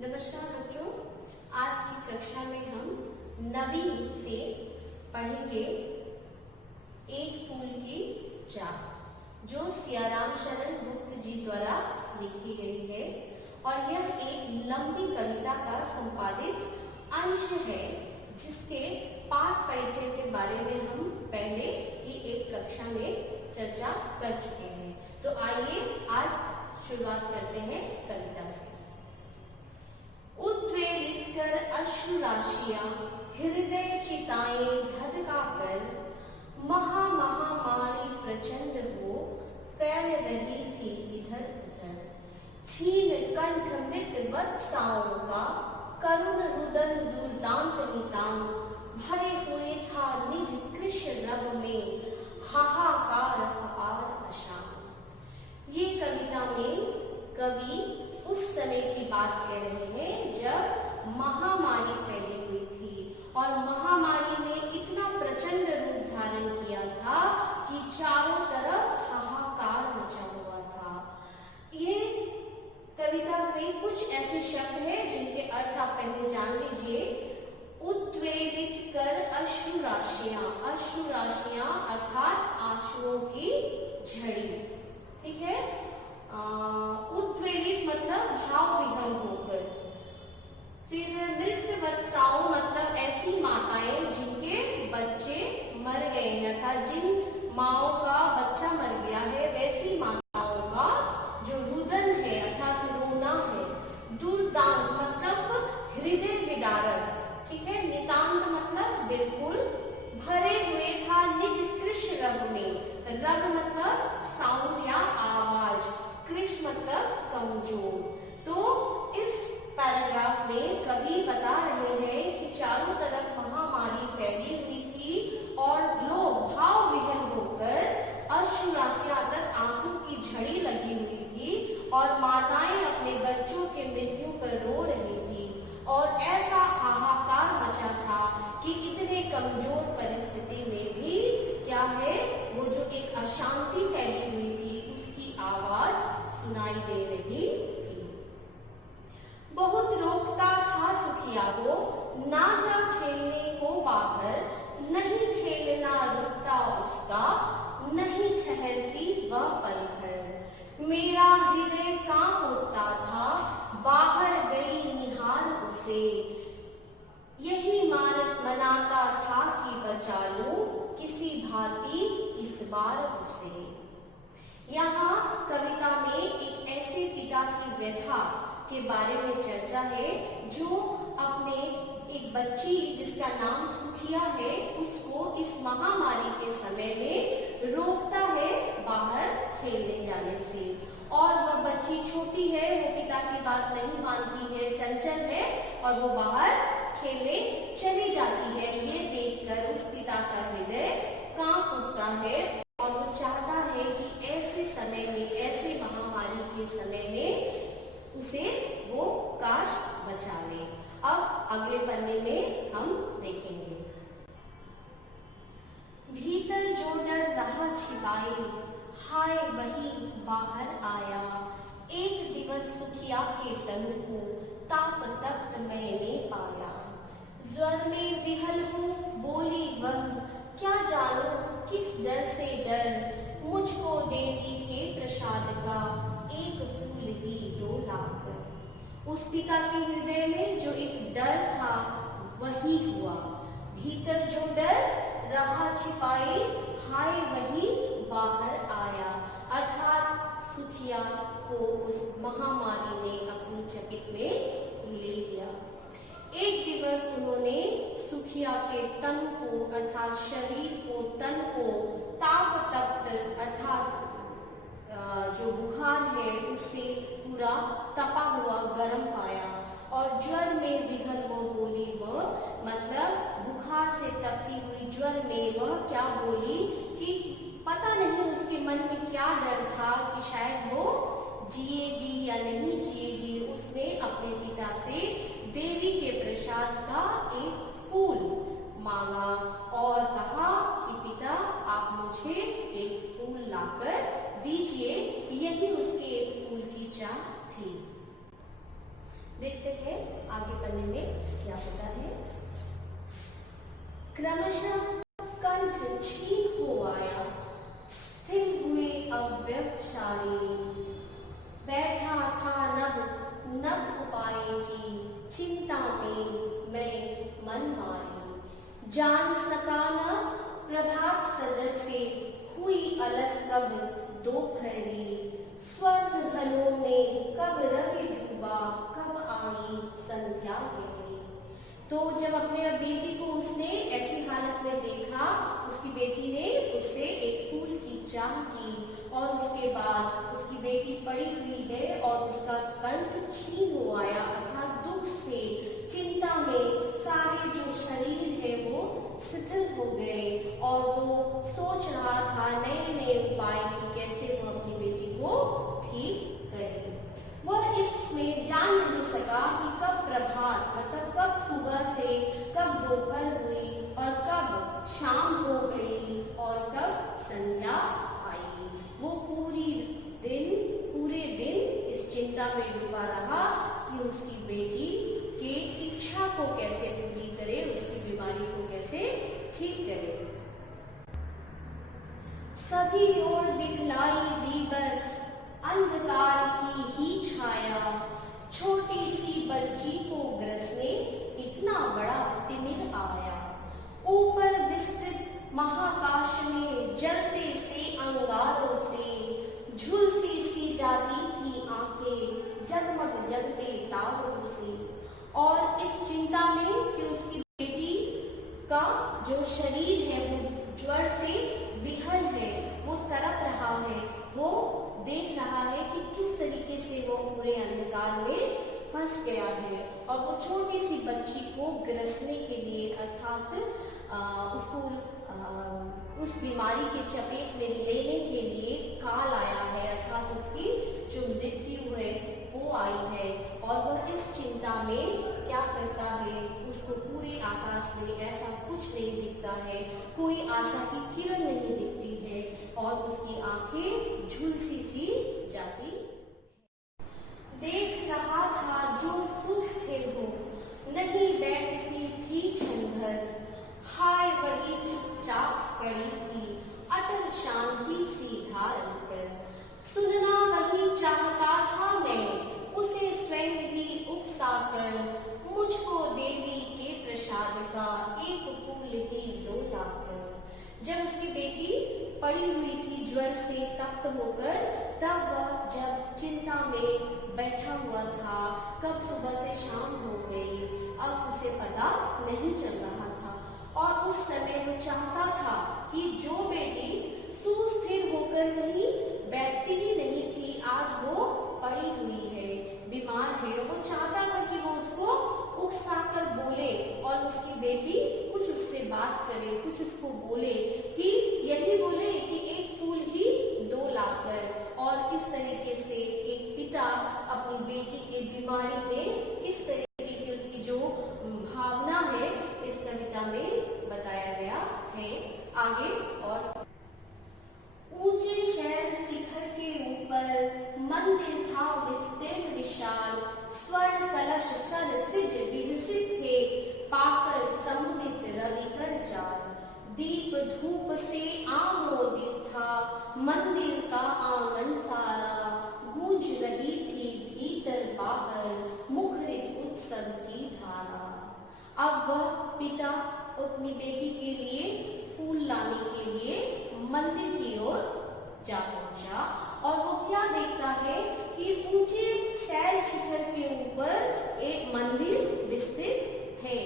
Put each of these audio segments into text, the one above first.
नमस्कार बच्चों, आज की कक्षा में हम 9वीं से पढ़ेंगे एक फूल की चाह, जो सियाराम शरण गुप्त जी द्वारा लिखी गई है और यह एक लंबी कविता का संपादित अंश है, जिसके पाठ परिचय के बारे में हम पहले ही एक कक्षा में चर्चा कर चुके हैं। तो आइए आज शुरुआत करते हैं कविता से। उद्वेलित कर अश्रु राशियां हृदय चिताएं धधका कर, महामारी प्रचंड हो फैल रही थी इधर उधर। छीन कंठ मृत वत्साओं का करुण रुदन दुर्दांत नितांत, भरे हुए था निज कृश रग में हाहाकार अपार अशांत। ये कविता में कवि उस समय की बात कह रहे हैं जब महामारी फैली हुई थी और महामारी ने इतना प्रचंड रूप धारण किया था कि चारों तरफ हाहाकार मचा हुआ था। ये कविता में कुछ ऐसे शब्द हैं जिनके अर्थ आप पहले जान लीजिए। उद्वेलित कर अश्रु राशियां, अश्रु राशियां अर्थात आंसुओं की झड़ी, ठीक है। उद्वेलित मतलब भाव विहल होकर। फिर मृत वत्साओं मतलब ऐसी माताएं जिनके बच्चे मर गए हैं, अर्थात जिन माओं का बच्चा मर गया है वैसी माताओं का जो रुदन है अर्थात रोना है। दुर्दांत मतलब हृदय विदारक, ठीक है। नितांत मतलब बिल्कुल। भरे हुए था निज कृश रग में, रग मतलब साउंड या आवाज, कृश मतलब कमजोर। तो इस पैराग्राफ में कवि बता रहे हैं कि चारों तरफ महामारी फैली हुई थी और लोग भाव विहल होकर अश्रु राशियां तक आंसू की झड़ी लगी हुई थी और माताएं अपने बच्चों के मृत्यु पर रो रही थी और ऐसा हाहाकार मचा था कि इतने कमजोर परिस्थिति में भी क्या है, वो जो एक अशांति फैली हुई थी उसकी आवाज सुनाई दे रही थी। बहुत रोकता था सुखिया को, ना जा खेलने को बाहर, नहीं खेलना रुकता उसका, नहीं ठहरती वह पल भर। मेरा हृदय कांप उठता था, बाहर गई निहार उसे, यही मारत मनाता था कि बचा लूं किसी भांति इस बार उसे। यहाँ कविता में एक ऐसे पिता की व्यथा के बारे में चर्चा है जो अपने एक बच्ची जिसका नाम सुखिया है उसको इस महामारी के समय में रोकता है बाहर खेलने जाने से, और वह बच्ची छोटी है, वो पिता की बात नहीं मानती है, चंचल है और वो बाहर खेलने चली जाती है। ये देखकर उस पिता का हृदय कांप उठता है और वो चाहता है कि ऐसे समय में, ऐसे महामारी के समय में उसे वो काश बचा ले। अब अगले पन्ने में हम देखेंगे। भीतर जो डर रहा छिपाए, हाय वही बाहर आया। एक दिवस सुखिया के तन को ताप तप्त मैंने पाया। ज्वर में विहल हूँ बोली वह, क्या जानो किस डर से डर, मुझको देवी के प्रसाद का एक फूल ही दो लाकर। उस पिता के हृदय में जो एक डर था वही हुआ। भीतर जो डर रहा छिपाए, हाय वही बाहर आया, अर्थात सुखिया को उस महामारी ने अपनी चपेट में ले लिया। एक दिवस उन्होंने सुखिया के तन को अर्थात शरीर को, तन को ताप तप्त अर्थात जो बुखार है उससे पूरा तपा हुआ गर्म पाया और ज्वर में विघल वो बोली, वह मतलब बुखार से तपती हुई ज्वर में वह क्या बोली कि पता नहीं उसके मन में क्या डर था कि शायद वो जिएगी या नहीं जिएगी। उसने अपने पिता से देवी के प्रसाद का एक फूल मांगा और कहा कि पिता आप मुझे एक फूल लाकर दीजिए। यही उसके एक फूल की चाह थी। देखते हैं आगे पन्ने में क्या होता है। क्रमशः कंठ छीन हो आया, स्थिर हुए अव्यवसायी, बैठा था नभ नभ उपाय की, चिंता में मैं मन मारी, जान सका न प्रभात सजग से, हुई अलस कब दोपहरी, स्वर्ण घनों में कब रवि डूबा, कब आई संध्या गहरी। तो जब अपने बेटी को उसने ऐसी हालत में देखा, उसकी बेटी ने उससे एक फूल की चाह की और उसके बाद उसकी बेटी पड़ी हुई है और उसका कंठ छीन हो आया, अर्थात दुख से, चिंता में सारे जो शरीर है वो शिथिल हो गए और वो सोच रहा था नए नए उपाय कि कैसे वो अपनी बेटी को ठीक करे। वह इसमें जान नहीं सका कि कब प्रभात मतलब कब सुबह से कब दोपहर हुई और कब शाम हो गई और कब संध्या आई। वो पूरे दिन इस चिंता में डूबा रहा कि उसकी बेटी के इच्छा को कैसे पूरी करे, उसकी बीमारी को कैसे ठीक करे। सभी ओर दिखलाई दी बस अंधकार की ही छाया, छोटी सी बच्ची को ग्रसने कितना बड़ा तिमिर आया। ऊपर विस्तृत महाकाश में जलते से अंगारों से झुलसी सी जाती थी आंखें, जगमग जगते तारों से। और इस चिंता में कि उसकी बेटी का जो शरीर है वो ज्वर से विहल है, वो तड़प रहा है, वो देख रहा है कि किस तरीके से वो पूरे अंधकार में फंस गया है और वो छोटी सी बच्ची को ग्रसने के लिए अर्थात उसको उस बीमारी के चपेट में लेने के लिए काल आया है, अर्थात उसकी जो मृत्यु है वो आई है। और वह इस चिंता में क्या करता है, उसको पूरे आकाश में ऐसा कुछ नहीं दिखता है, कोई आशा की किरण नहीं दिखती है और उसकी आंखें झुलसी सी जाती। देख रहा था जो सुख स्थिर हो, नहीं बैठती थी क्षण भर, हाय वही चुपचाप पड़ी थी, अटल शांति सी धारण कर। सुनना वही चाहता था मैं, उसे स्वयं ही उकसाकर, मुझको देवी के प्रसाद का एक फूल ही दो लाकर। जब उसकी बेटी पड़ी हुई थी ज्वर से तप्त होकर, तब वह जब चिंता में बैठा हुआ था, कब सुबह से शाम हो गई, अब उसे पता नहीं चल रहा था। और उस समय वो चाहता था कि जो बेटी सुस्थिर होकर कहीं बैठती ही नहीं थी, आज वो पड़ी हुई है, बीमार है, वो चाहता था कि वो उसको उकसाकर बोले और उसकी बेटी कुछ उससे बात करे, कुछ उसको बोले, कि यही बोले कि एक फूल ही दो लाकर। और इस तरीके से एक पिता अपनी बेटी की बीमारी में किस तरीके की उसकी जो भावना है इस कविता में बताया गया है। आगे और ऊंचे शहर शिखर के ऊपर मंदिर था विस्तीर्ण विशाल, स्वर्ण कलश सरसिज विकसित थे, पाकर समुदित रवि कर जाल। दीप धूप से आमोदित था मंदिर का आंगन सारा, गूंज रही थी भीतर बाहर मुखरित उत्सव की धारा। अब वह पिता अपनी बेटी के लिए फूल लाने के लिए मंदिर की ओर जा पहुंचा और वो क्या देखता है कि ऊंचे शैल शिखर के ऊपर एक मंदिर विस्तृत है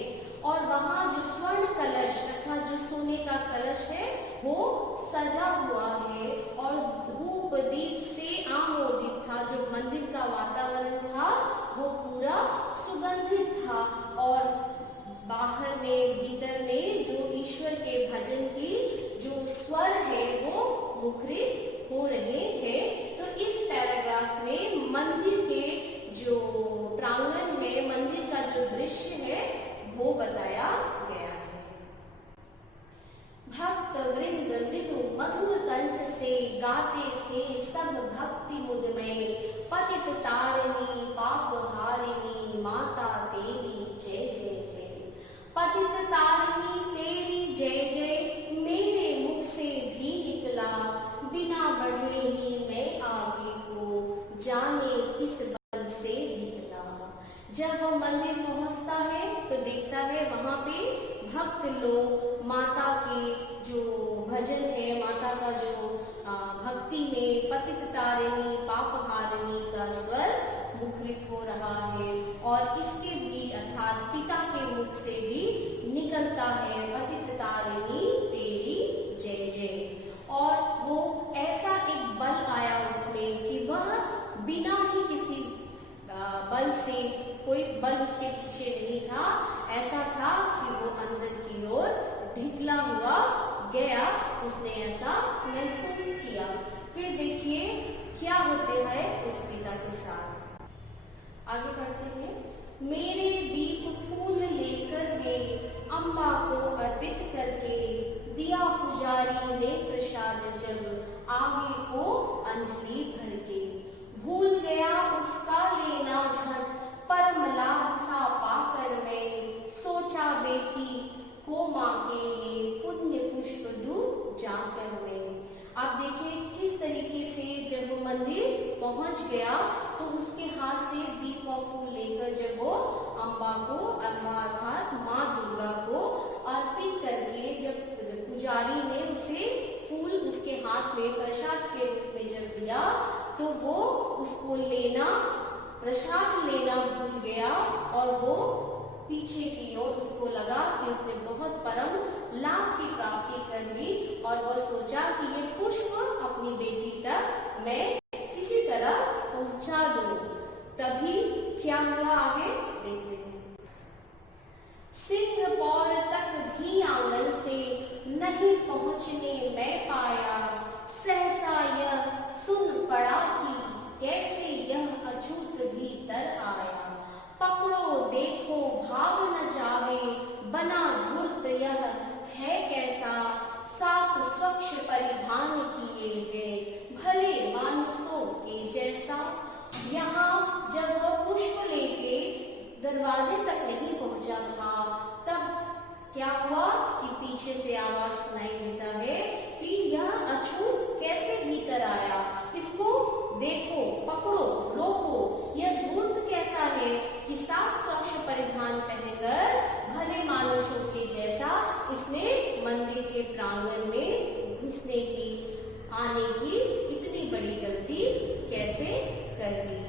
और वहां जो स्वर्ण कलश अर्थात जो सोने का कलश है वो सजा हुआ है और धूप दीप से आमोदित था। जो मंदिर का वातावरण था वो पूरा सुगंधित था और बाहर में भीतर में जो ईश्वर के भजन की जो स्वर है वो मुखरित हो रहे हैं। तो इस पैराग्राफ में मंदिर के जो प्रांगण में मंदिर का जो दृश्य है वो बताया गया है। भक्त वृंद मृदु मधुर कंठ से गाते थे सब भक्ति मुद में, पतित तार जब वो मंदिर पहुंचता है तो देखता है वहां पे भक्त लोग माता के जो भजन है, माता का जो भक्ति में पतित तारिणी पाप हारिणी का स्वर मुखरित हो रहा है और इसके भी अर्थात पिता के मुख से भी निकलता है पतित तारिणी तेरी जय जय। और वो ऐसा एक बल आया उसमें कि वह बिना ही किसी बल से, कोई बल उसके पीछे नहीं था, ऐसा था कि वो अंदर की ओर ढिकला हुआ गया, उसने ऐसा महसूस किया। फिर देखिए क्या होते हैं उस पिता के साथ। आगे बढ़ते हैं। मेरे दीप फूल लेकर वे अम्बा को अर्पित करके दिया पुजारी ने प्रसाद जब आगे को अंजलि भर के, भूल गया उसका लेना झट परम लाभ सा पाकर मैं, सोचा बेटी को माँ के लिए पुण्य पुष्प दूं जाकर मैं। आप देखिए किस तरीके से जब वो मंदिर पहुंच गया तो उसके हाथ से दीप और फूल लेकर जब वो अम्बा को अर्थात माँ दुर्गा को अर्पित करके, जब पुजारी ने उसे फूल उसके हाथ में प्रसाद के रूप में जब दिया तो वो उसको लेना, प्रसाद लेना भूल गया और वो पीछे की ओर उसको लगा कि उसने बहुत परम लाभ की प्राप्ति कर ली और वह सोचा कि ये पुष्प अपनी बेटी तक मैं किसी तरह पहुंचा दूं। तभी क्या हुआ आगे देखते हैं। सिंहपौर तक भी आंगन से नहीं पहुंचने मैं पाया, सहसा यह सुन पड़ा कि कैसे यह अछूत भीतर आया। पकड़ो देखो भाग न जावे, बना धूर्त यह है कैसा, साफ स्वच्छ परिधान किए गए भले मानुषों के जैसा। यहाँ जब वह पुष्प लेके दरवाजे तक नहीं पहुंचा था तब क्या हुआ कि पीछे से आवाज सुनाई देता है कि यह अछूत कैसे भीतर आया, इसको देखो, पकड़ो, रोको, यह धूर्त कैसा है कि साफ स्वच्छ परिधान पहनकर भले मानुषों के जैसा इसने मंदिर के प्रांगण में घुसने की, आने की इतनी बड़ी गलती कैसे कर दी।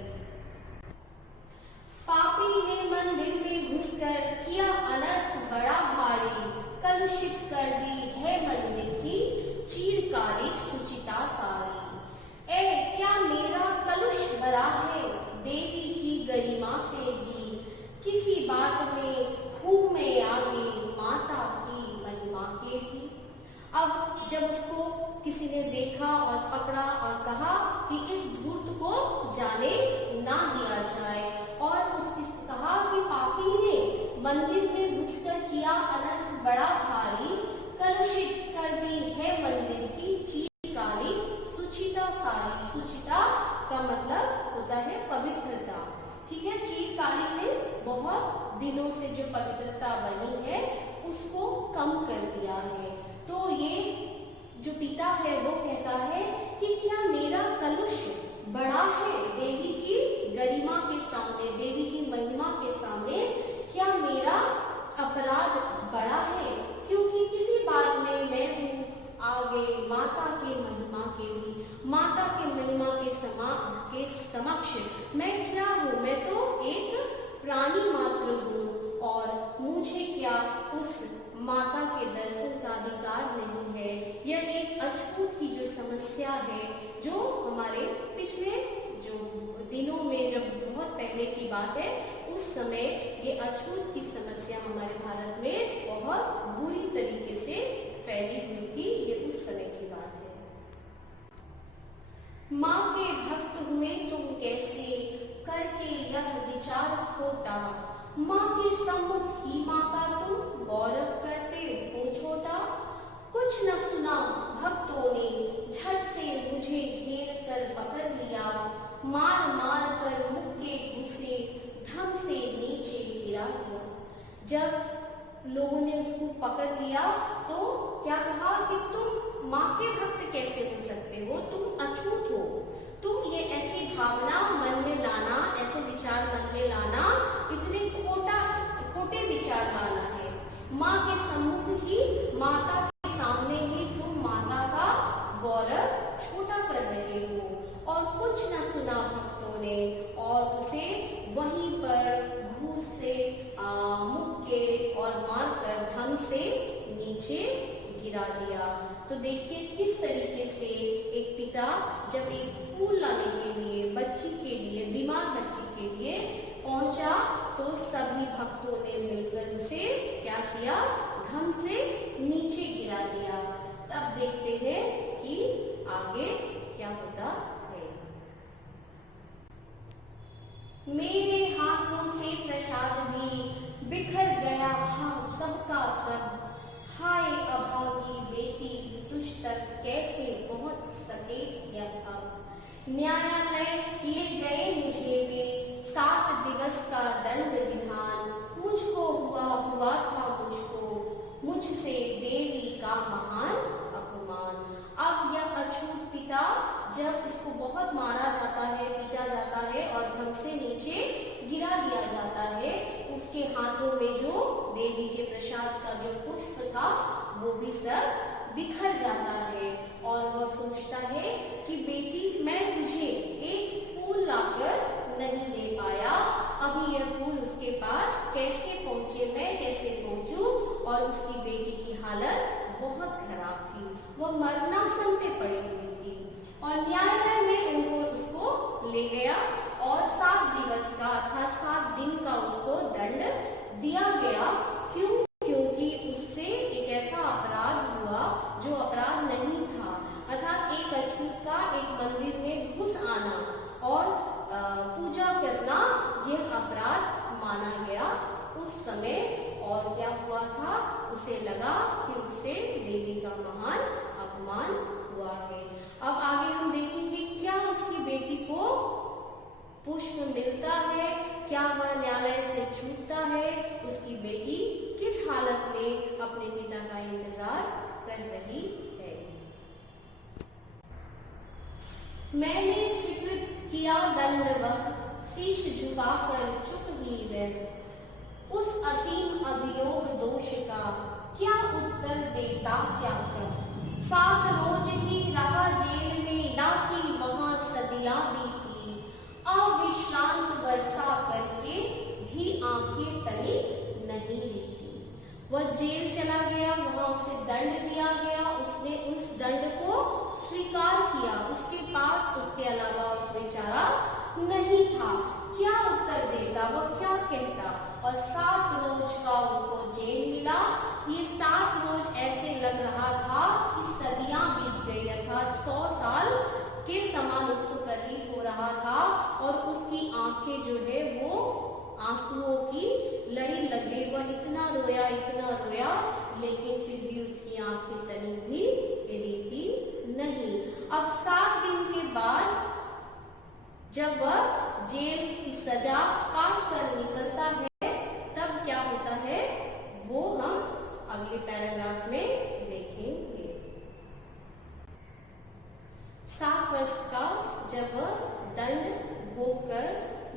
पापी ने मंदिर में घुसकर किया अनर्थ बड़ा भारी, कलुषित कर दी है मंदिर की चिरकालिक शुचिता सारी। क्या मेरा कलुष भरा है देवी की गरिमा से भी, किसी बात में हूँ मैं आगे माता की महिमा के भी। अब जब उसको किसी ने देखा और पकड़ा और कहा कि इस धूर्त को जाने ना दिया जाए और उसने कहा कि पापी ने मंदिर में घुसकर किया अनर्थ बड़ा भारी, कलुषित कर दी है मंदिर की चिरकालिक शुचिता सारी। शुचिता का मतलब होता है पवित्रता, ठीक है। चिरकालिक मीन्स बहुत दिनों से जो पवित्रता बनी है उसको कम कर दिया है। तो ये जो पिता है वो कहता है कि क्या मेरा कलुष बड़ा है देवी की गरिमा के सामने, देवी की महिमा के सामने, क्या मेरा अपराध बड़ा है, क्योंकि किसी बात में मैं हूँ आगे माता के महिमा के भी, माता के महिमा के समक्ष मैं क्या हूँ, मैं तो एक प्राणी मात्र हूँ और मुझे क्या उस माता के दर्शन का अधिकार नहीं है। यह एक अछूत की जो समस्या है, जो हमारे पिछले जो दिनों में, जब बहुत पहले की बात है, उस समय ये अछूत की समस्या हमारे भारत में बहुत बुरी तरीके से फैली हुई थी। ये उस समय की बात है। माँ के भक्त हुए तुम कैसे करके यह विचार खोटा, माँ के सम्मुख ही माता तुम गौरव करते हो छोटा। कुछ न सुना भक्तों ने झट से मुझे घेर कर पकड़ लिया, मार मार कर मुख के घुसे धम से नीचे गिरा दिया। जब लोगों ने उसको पकड़ लिया तो क्या कहा कि तुम माँ के भक्त कैसे हो सकते हो, तुम अछूत हो, तुम ये ऐसी भावना मन में लाना, ऐसे विचार मन में लाना मारकर धम से नीचे गिरा दिया। तो देखिए किस तरीके से एक पिता जब एक फूल लाने के लिए बच्ची के लिए, बीमार बच्ची के लिए पहुंचा, तो सभी भक्तों ने मिलकर उसे क्या किया, धम से नीचे गिरा दिया। तब देखते हैं कि आगे क्या होता है। मेरे हाथों से प्रसाद भी बिखर गया, हाँ सबका सब, हाय अभागी बेटी तुझ तक कैसे पहुंच सके यह अब। न्यायालय ले गए मुझे वे 7 दिवस का दंड विधान, मुझको हुआ था मुझसे देवी का महान अपमान। अब यह अछूत पिता जब इसको बहुत मारा जाता है, पीटा जाता है और धम से नीचे गिरा दिया जाता है, उसके हाथों में जो देवी के प्रसाद का जो पुष्प था वो भी सब बिखर जाता है और वह सोचता है कि बेटी मैं तुझे एक फूल लाकर नहीं दे पाया, अभी यह फूल उसके पास कैसे पहुंचे, मैं कैसे पहुंचूं। और उसकी बेटी की हालत बहुत खराब थी, वह मरणासन पे पड़ी हुई थी और न्यायालय में उनको उसको ले गया और 7 दिवस का अर्थात 7 दिन का उसको दंड दिया गया। क्यों? क्योंकि उससे एक ऐसा अपराध हुआ जो अपराध नहीं था, अर्थात एक अछूत का एक मंदिर में घुस आना और पूजा करना यह अपराध माना गया उस समय। और क्या हुआ था, उसे लगा कि उससे देवी का महान अपमान हुआ है। अब आगे हम देखेंगे क्या उसकी बेटी को पुष्प मिलता है, क्या वह न्यायालय से छूटता है, उसकी बेटी किस हालत में अपने पिता का इंतजार कर रही है। मैंने स्वीकृत किया दंडवत, शीश झुकाकर चुप ही रह, उस असीम अभियोग दोष का क्या उत्तर देता क्या कर। 7 रोज ही रहा जेल में, ना कि वहां सदियां बीती, अविश्रांत वर्षा करके भी आंखें तली नहीं रहती। वह जेल चला गया, वहां उसे दंड दिया गया, उसने उस दंड को स्वीकार किया, उसके पास उसके अलावा और कोई चारा नहीं था। क्या उत्तर देता, वह क्या कहता। और 7 रोज का उसको जेल मिला। ये 7 रोज ऐसे लग रहा था कि सदियां बीत गई, अर्थात 100 साल के समान उसको प्रतीत हो रहा था और उसकी आंखें जो है वो आंसुओं की लड़ी लग गई। वह इतना रोया लेकिन फिर भी उसकी आंखें तनी भी रहती नहीं। अब 7 दिन के बाद जब वह जेल की सजा काट कर निकलता है, तब क्या होता है वो हम अगले पैराग्राफ में देखेंगे। 7 वर्ष का जब दंड भोगकर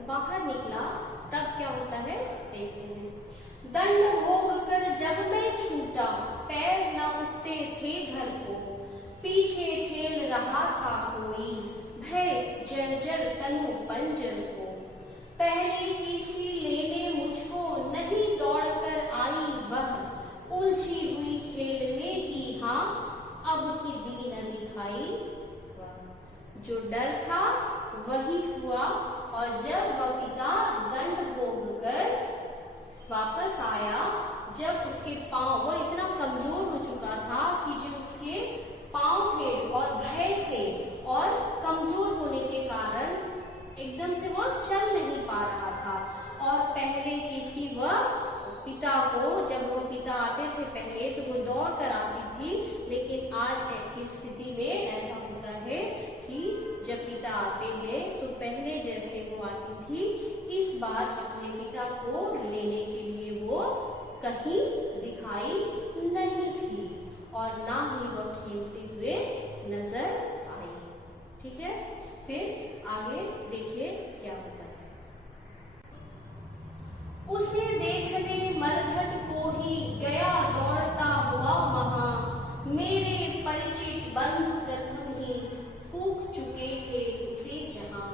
बाहर निकला, तब क्या होता है देखते हैं। दंड भोगकर जब मैं छूटा, पैर न उठते थे घर को, पीछे ठेल रहा था कोई, भय जर्जर तनु पंजर को। पहले पीसी लेने मुझको नहीं दौड़कर आई वह, उलझी हुई खेल में ही हाँ अब की दीन दिखाई वह। जो डर था वही हुआ और जब वह पिता दंड भोग कर वापस आया, जब उसके पांव, वो इतना कमजोर हो चुका था कि जो उसके पांव थे और भय से और कमजोर होने के कारण एकदम से वो चल नहीं पा रहा था। और पहले किसी वह पिता को, जब वो पिता आते थे पहले तो वो दौड़ कर आती थी, लेकिन आज की स्थिति में ऐसा होता है कि जब पिता आते हैं तो पहले जैसे वो आती थी, इस बार अपने पिता को लेने के लिए वो कहीं दिखाई नहीं थी और ना ही वह खेलते हुए नजर आई। ठीक है, फिर आगे देखिए क्या होता है। उसे देखने मरघट को ही गया दौड़ता हुआ वहां, मेरे परिचित बंधु प्रथम ही फूंक चुके थे उसे जहां।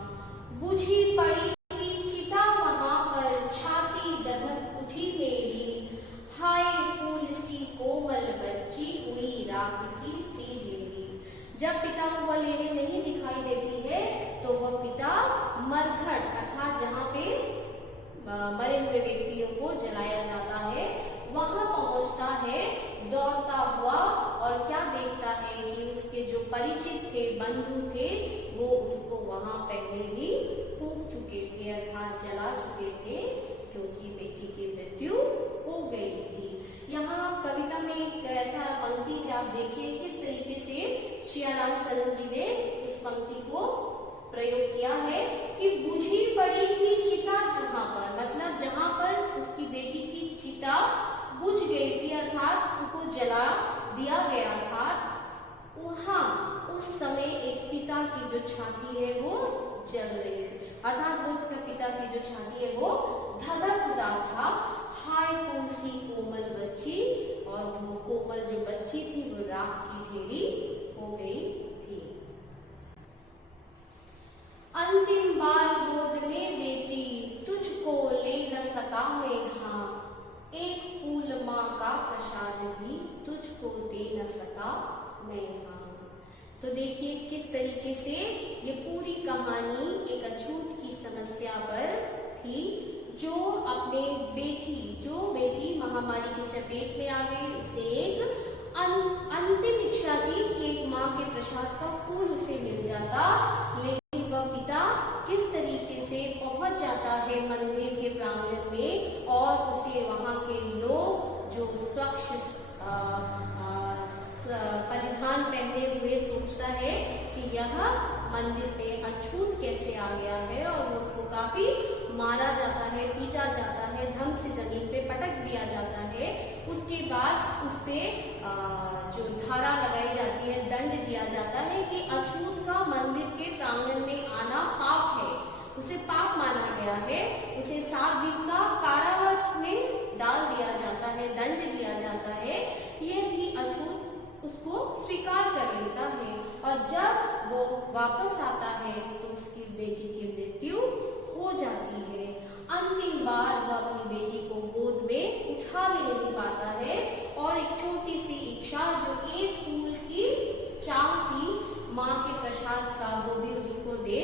बुझी पड़ी थी चिता वहां पर, छाती दधक उठी मेरी, हाय मरे हुए व्यक्तियों को जलाया जाता है। वहां पहुंचता है दौड़ता हुआ और क्या देखता है कि उसके जो परिचित थे, बंधु थे, वो उसको वहां पहले ही फूंक चुके थे, अर्थात जला चुके थे, क्योंकि बेटी की मृत्यु हो गई थी। यहाँ कविता में एक ऐसा पंक्ति है, आप देखिए किस तरीके से सियाराम शरण जी ने इस पंक्ति को प्रयोग किया है कि बुझी पड़ी थी चिता जहां पर, मतलब जहां पर उसकी बेटी की चिता बुझ गई थी, अर्थात उसको जला दिया गया था, वहां उस समय एक पिता की जो छाती है वो जल रही थी, अर्थात वो उसका पिता की जो छाती है वो धधक रहा था। हाय फूल सी कोमल बच्ची, और वो कोमल जो बच्ची थी वो राख की ढेरी हो गई थी। अंतिम बार गोद में बेटी तुझको ले न सका मैं यहाँ, एक फूल माँ का प्रसाद भी तुझको दे न सका मैं यहाँ। तो देखिए किस तरीके से ये पूरी कहानी एक अछूत की समस्या पर थी, जो अपने जो बेटी महामारी की चपेट में आ गई, उसे एक अंतिम इच्छा थी कि एक माँ के प्रसाद का फूल उसे मिल जाता, लेकिन वह पिता किस तरीके से पहुंच जाता है मंदिर के प्रांगण में और उसे वहां के लोग जो स्वच्छ परिधान पहने हुए सोचता है कि यह मंदिर में अछूत कैसे आ गया है, और उसको काफी मारा जाता है, पीटा जाता है, धम से जमीन पे पटक दिया जाता है। उसके बाद उस पे जो धारा लगाई जाती है, दंड दिया जाता है कि अछूत का मंदिर के प्रांगण में आना पाप है, उसे पाप माना गया है, उसे 7 दिन का कारावास में डाल दिया जाता है, दंड दिया जाता है। यह भी अछूत उसको स्वीकार कर लेता है, और जब वो वापस आता है तो उसकी बेटी की मृत्यु हो जाती है। अंतिम बार वह अपनी बेटी को गोद में उठा भी नहीं पाता है, और एक छोटी सी इच्छा जो एक फूल की चाह थी माँ के प्रसाद का, वो भी उसको दे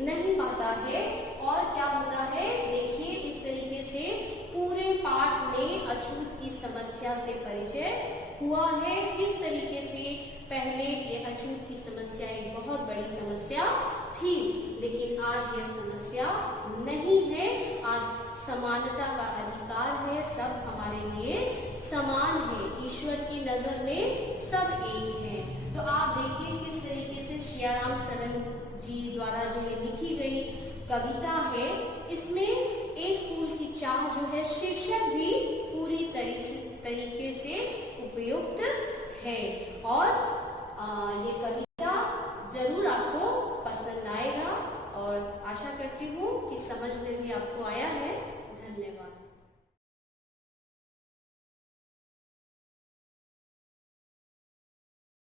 नहीं पाता है। और क्या होता है, देखिए इस तरीके से पूरे पाठ में अछूत की समस्या से परिचय हुआ है। किस तरीके से पहले ये अछूत की समस्या एक बहुत बड़ी समस्या थी, लेकिन आज यह समस्या नहीं है। आज समानता का अधिकार है, सब हमारे लिए समान है, ईश्वर की नजर में सब एक है। तो आप देखिए किस तरीके से सियाराम शरण जी द्वारा जो ये लिखी गई कविता है, इसमें एक फूल की चाह जो है शीर्षक भी पूरी तरीके से उपयुक्त है।